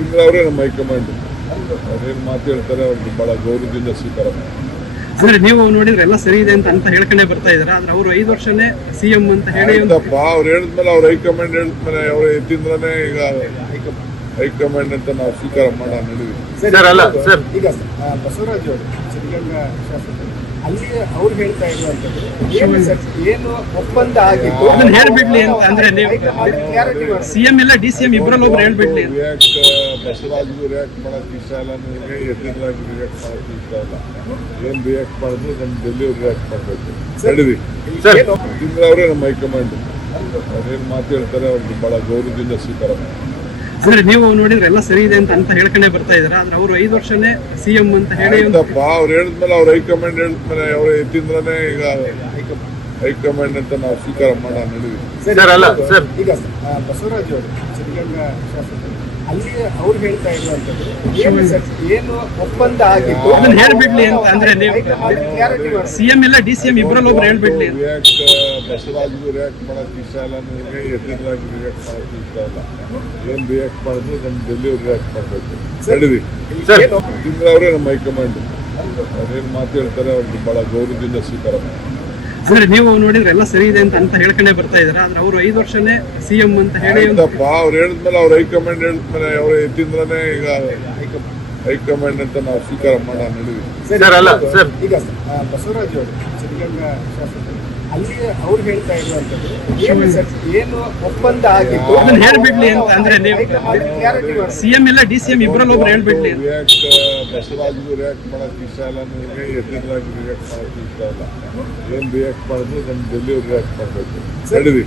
ಸಿಂಗ್ರ ಅವರೇ ನಮ್ಮ ಹೈಕಮಾಂಡ್ ಅದೇನು ಮಾತು ಹೇಳ್ತಾರೆ ಅವ್ರಿಗೆ ಬಹಳ ಗೌರವದಿಂದ ಸ್ವೀಕಾರ ಮಾಡಿ. ಅಂದ್ರೆ ನೀವು ನೋಡಿದ್ರೆ ಎಲ್ಲ ಸರಿ ಇದೆ ಅಂತ ಹೇಳ್ಕೊಂಡೇ ಬರ್ತಾ ಇದಾರೆ. ಆದ್ರೆ ಅವರು 5 ವರ್ಷನೇ ಸಿಎಂ ಅಂತ ಹೇಳಿ ಅವ್ರು ಹೇಳಿದ್ಮೇಲೆ ಅವ್ರ ಹೈಕಮಾಂಡ್ ಹೇಳಿದ್ಮೇಲೆ ಅವ್ರ ಎತ್ತಿಂದ್ರೇ ಈಗ ಹೈಕಮಾಂಡ್ ಅಂತ ನಾವು ಸ್ವೀಕಾರ ಮಾಡ ನಡೆದಿವಿ. ಈಗ ಬಸವರಾಜ್ ಅವರು ಸಿದ್ಧಗಂಗಾ ಶಾಸಕರು ಅಲ್ಲಿ ಅವ್ರು ಹೇಳ್ತಾ ಇರುವಂತದ್ದು ಏನು ಒಪ್ಪಂದ ಆಗಿತ್ತು ಅದನ್ನ ಹೇಳ್ಬಿಡ್ಲಿ ಅಂತ. ಅಂದ್ರೆ ನೀವು ಸಿಎಂ ಇಲ್ಲ ಡಿಸಿಎಂ ಇಬ್ಬರಲ್ಲಿ ಒಬ್ರು ಹೇಳ್ಬಿಡ್ಲಿ. ಬಸವರಾಜ್ಗೂ ರಿಯಾಕ್ಟ್ ಮಾಡಕ್ ಇಷ್ಟ ಇಲ್ಲ, ನನಗೆ ಎತ್ತಿದ್ರಾಗಿ ರಿಯಾಕ್ಟ್ ಮಾಡಕ್ ಇಷ್ಟ ಇಲ್ಲ. ಏನ್ ರಿಯಾಕ್ಟ್ ಮಾಡಿದ್ರು ನಮ್ ಡೆಲ್ಲಿ ರಿಯಾಕ್ಟ್ ಮಾಡ್ಬೇಕು ನಡೆದಿ. ಸಿಂಗ್ರ ಅವರೇ ನಮ್ಮ ಹೈಕಮಾಂಡ್ ಅದೇನ್ ಮಾತು ಹೇಳ್ತಾರೆ ಅವ್ರಿಗೆ ಬಹಳ ಗೌರವದಿಂದ ಸ್ವೀಕಾರ ಮಾಡಿ. ಅಂದ್ರೆ ನೀವು ನೋಡಿದ್ರೆ ಎಲ್ಲ ಸರಿ ಇದೆ ಅಂತ ಹೇಳ್ಕೊಂಡೇ ಬರ್ತಾ ಇದಾರೆ. ಆದ್ರೆ ಅವರು 5 ವರ್ಷನೇ ಸಿಎಂ ಅಂತ ಹೇಳಿ ಅವ್ರು ಹೇಳಿದ್ಮೇಲೆ ಅವ್ರ ಹೈಕಮಾಂಡ್ ಹೇಳಿದ್ಮೇಲೆ ಅವ್ರ ಎತ್ತಿಂದ್ರೇ ಈಗ ಹೈಕಮಾಂಡ್ ಅಂತ ನಾವು ಸ್ವೀಕಾರ ಮಾಡ ನಡೆದಿವಿ. ಈಗ ಬಸವರಾಜ್ ಅವರು ಸಿದ್ಧಗಂಗಾ ಶಾಸಕರು ಅಲ್ಲಿ ಅವ್ರು ಹೇಳ್ತಾ ಇರುವಂತದ್ದು ಏನು ಒಪ್ಪಂದ ಆಗಿತ್ತು ಅದನ್ನ ಹೇಳ್ಬಿಡ್ಲಿ ಅಂತ. ಅಂದ್ರೆ ನೀವು ಸಿಎಂ ಇಲ್ಲ ಡಿಸಿಎಂ ಇಬ್ಬರಲ್ಲಿ ಒಬ್ರು ಹೇಳ್ಬಿಡ್ಲಿ. ಬಸವರಾಜ್ಗೂ ರಿಯಾಕ್ಟ್ ಮಾಡಕ್ ಇಷ್ಟ ಇಲ್ಲ, ನನಗೆ ಎತ್ತಿದ್ರಾಗಿ ರಿಯಾಕ್ಟ್ ಮಾಡಕ್ ಇಷ್ಟ ಇಲ್ಲ. ಏನ್ ರಿಯಾಕ್ಟ್ ಮಾಡಿದ್ರು ನಮ್ ಡೆಲ್ಲಿ ರಿಯಾಕ್ಟ್ ಮಾಡ್ಬೇಕು ನಡೆದಿ. ಸಿಂಗ್ರ ಅವರೇ ನಮ್ಮ ಹೈಕಮಾಂಡ್ ಅದೇನ್ ಮಾತು ಹೇಳ್ತಾರೆ ಅವ್ರಿಗೆ ಬಹಳ ಗೌರವದಿಂದ ಸ್ವೀಕಾರ ಮಾಡಿ. ಅಂದ್ರೆ ನೀವು ನೋಡಿದ್ರೆ ಎಲ್ಲ ಸರಿ ಇದೆ ಅಂತ ಹೇಳ್ಕೊಂಡೇ ಬರ್ತಾ ಇದಾರೆ. ಆದ್ರೆ ಅವರು 5 ವರ್ಷನೇ ಸಿಎಂ ಅಂತ ಹೇಳಿ ಅವ್ರು ಹೇಳಿದ್ಮೇಲೆ ಅವ್ರ ಹೈಕಮಾಂಡ್ ಹೇಳಿದ್ಮೇಲೆ ಅವ್ರ ಎತ್ತಿಂದ್ರೇ ಈಗ ಹೈಕಮಾಂಡ್ ಅಂತ ನಾವು ಸ್ವೀಕಾರ ಮಾಡ ನಡೆದಿವಿ. ಈಗ ಬಸವರಾಜ್ ಅವರು ಸಿದ್ಧಗಂಗಾ ಶಾಸಕರು ಅಲ್ಲಿ ಅವ್ರು ಹೇಳ್ತಾ ಇರುವಂತದ್ದು ಏನು ಒಪ್ಪಂದ ಆಗಿತ್ತು ಅದನ್ನ ಹೇಳ್ಬಿಡ್ಲಿ ಅಂತ. ಅಂದ್ರೆ ನೀವು ಸಿಎಂ ಇಲ್ಲ ಡಿಸಿಎಂ ಇಬ್ಬರಲ್ಲಿ ಒಬ್ರು ಹೇಳ್ಬಿಡ್ಲಿ. ಬಸವರಾಜ್ಗೂ ರಿಯಾಕ್ಟ್ ಮಾಡಕ್ ಇಷ್ಟ ಇಲ್ಲ, ನನಗೆ ಎತ್ತಿದ್ರಾಗಿ ರಿಯಾಕ್ಟ್ ಮಾಡಕ್ ಇಷ್ಟ ಇಲ್ಲ. ಏನ್ ರಿಯಾಕ್ಟ್ ಮಾಡಿದ್ರು ನಮ್ ಡೆಲ್ಲಿ ರಿಯಾಕ್ಟ್ ಮಾಡ್ಬೇಕು ನಡೆದಿ.